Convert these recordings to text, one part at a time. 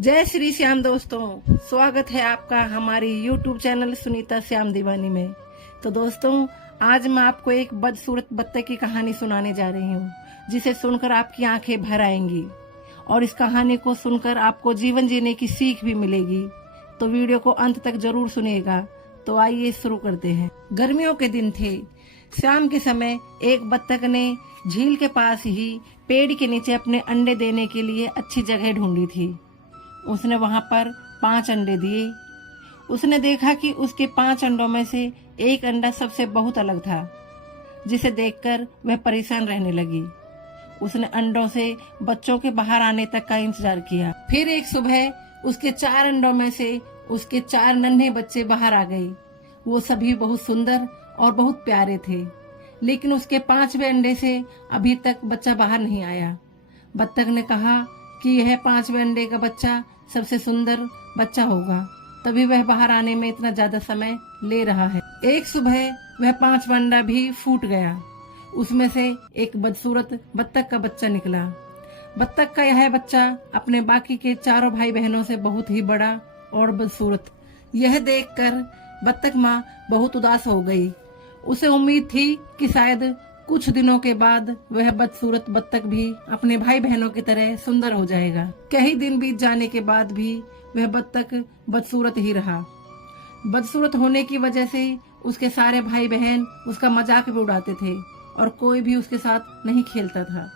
जय श्री श्याम दोस्तों, स्वागत है आपका हमारी YouTube चैनल सुनीता श्याम दीवानी में। तो दोस्तों, आज मैं आपको एक बदसूरत बत्तख की कहानी सुनाने जा रही हूँ, जिसे सुनकर आपकी आंखें भर आएंगी और इस कहानी को सुनकर आपको जीवन जीने की सीख भी मिलेगी। तो वीडियो को अंत तक जरूर सुनिएगा। तो आइए शुरू करते हैं। गर्मियों के दिन थे। शाम के समय एक बत्तख ने झील के पास ही पेड़ के नीचे अपने अंडे देने के लिए अच्छी जगह ढूंढी थी। उसने वहां पर 5 अंडे दिए। उसने देखा कि उसके 5 अंडों में से एक अंडा सबसे बहुत अलग था, जिसे देखकर वह परेशान रहने लगी। उसने अंडों से बच्चों के बाहर आने तक का इंतजार किया। फिर एक सुबह उसके 4 अंडों में से उसके 4 नन्हे बच्चे बाहर आ गए। वो सभी बहुत सुंदर और बहुत प्यारे थे, लेकिन उसके 5वें अंडे से अभी तक बच्चा बाहर नहीं आया। बत्तख ने कहा कि यह 5वें अंडे का बच्चा सबसे सुंदर बच्चा होगा, तभी वह बाहर आने में इतना ज्यादा समय ले रहा है। एक सुबह वह 5वां अंडा भी फूट गया। उसमें से एक बदसूरत बत्तख का बच्चा निकला। बत्तख का यह बच्चा अपने बाकी के चारों भाई बहनों से बहुत ही बड़ा और बदसूरत। यह देखकर बत्तख माँ बहुत उदास हो गई। उसे उम्मीद थी कि शायद कुछ दिनों के बाद वह बदसूरत बत्तख भी अपने भाई बहनों की तरह सुंदर हो जाएगा। कई दिन बीत जाने के बाद भी वह बत्तख बदसूरत ही रहा। बदसूरत होने की वजह से उसके सारे भाई बहन उसका मजाक भी उड़ाते थे और कोई भी उसके साथ नहीं खेलता था।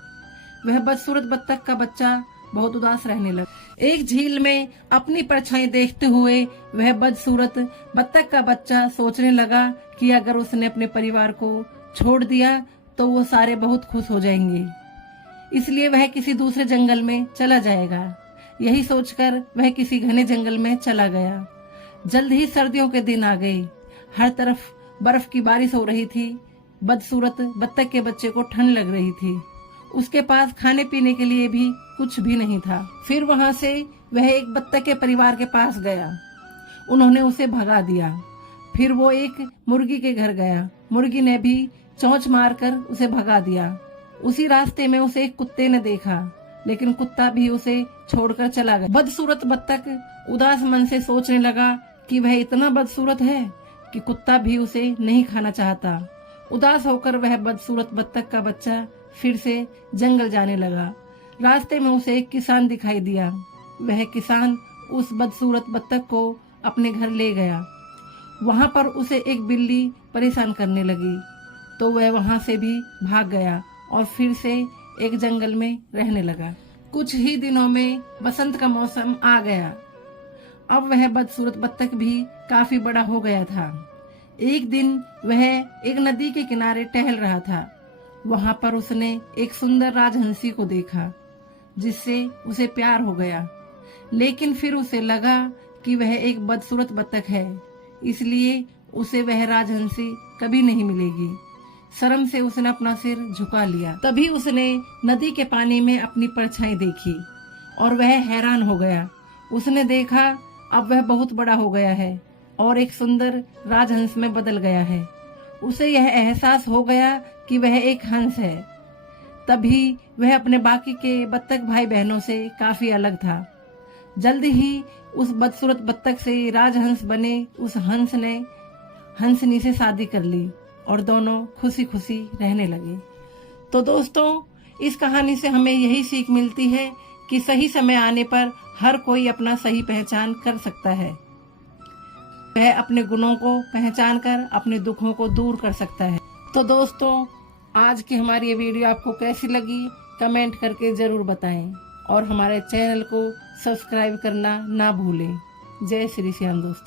वह बदसूरत बत्तख का बच्चा बहुत उदास रहने लगा। एक झील में अपनी परछाई देखते हुए वह बदसूरत बत्तख का बच्चा सोचने लगा कि अगर उसने अपने परिवार को छोड़ दिया तो वो सारे बहुत खुश हो जाएंगे, इसलिए वह किसी दूसरे जंगल में चला जाएगा। यही सोचकर वह किसी घने जंगल में चला गया। जल्द ही सर्दियों के दिन आ गए। हर तरफ बर्फ की बारिश हो रही थी। बदसूरत बत्तख के बच्चे को ठंड लग रही थी। उसके पास खाने पीने के लिए भी कुछ भी नहीं था। फिर वहां से वह एक बत्तख के परिवार के पास गया। उन्होंने उसे भगा दिया। फिर वो एक मुर्गी के घर गया। मुर्गी ने भी चोंच मारकर उसे भगा दिया। उसी रास्ते में उसे एक कुत्ते ने देखा, लेकिन कुत्ता भी उसे छोड़कर चला गया। बदसूरत बत्तख उदास मन से सोचने लगा कि वह इतना बदसूरत है कि कुत्ता भी उसे नहीं खाना चाहता। उदास होकर वह बदसूरत बत्तख का बच्चा फिर से जंगल जाने लगा। रास्ते में उसे एक किसान दिखाई दिया। वह किसान उस बदसूरत बत्तख को अपने घर ले गया। वहां पर उसे एक बिल्ली परेशान करने लगी, तो वह वहां से भी भाग गया और फिर से एक जंगल में रहने लगा। कुछ ही दिनों में बसंत का मौसम आ गया। अब वह बदसूरत बत्तख भी काफी बड़ा हो गया था। एक दिन वह एक नदी के किनारे टहल रहा था। वहां पर उसने एक सुंदर राजहंसी को देखा, जिससे उसे प्यार हो गया। लेकिन फिर उसे लगा कि वह एक बदसूरत बत्तख है, इसलिए उसे वह राजहंसी कभी नहीं मिलेगी। शर्म से उसने अपना सिर झुका लिया। तभी उसने नदी के पानी में अपनी परछाई देखी और वह हैरान हो गया। उसने देखा अब वह बहुत बड़ा हो गया है और एक सुंदर राजहंस में बदल गया है। उसे यह एहसास हो गया कि वह एक हंस है। तभी वह अपने बाकी के बत्तख भाई बहनों से काफी अलग था। जल्द ही उस बदसूरत बत्तख से राजहंस बने उस हंस ने हंसनी से शादी कर ली और दोनों खुशी खुशी रहने लगे। तो दोस्तों, इस कहानी से हमें यही सीख मिलती है कि सही समय आने पर हर कोई अपना सही पहचान कर सकता है। वह अपने गुणों को पहचान कर अपने दुखों को दूर कर सकता है। तो दोस्तों, आज की हमारी ये वीडियो आपको कैसी लगी कमेंट करके जरूर बताएं और हमारे चैनल को सब्सक्राइब करना ना भूलें। जय श्री श्याम दोस्तों।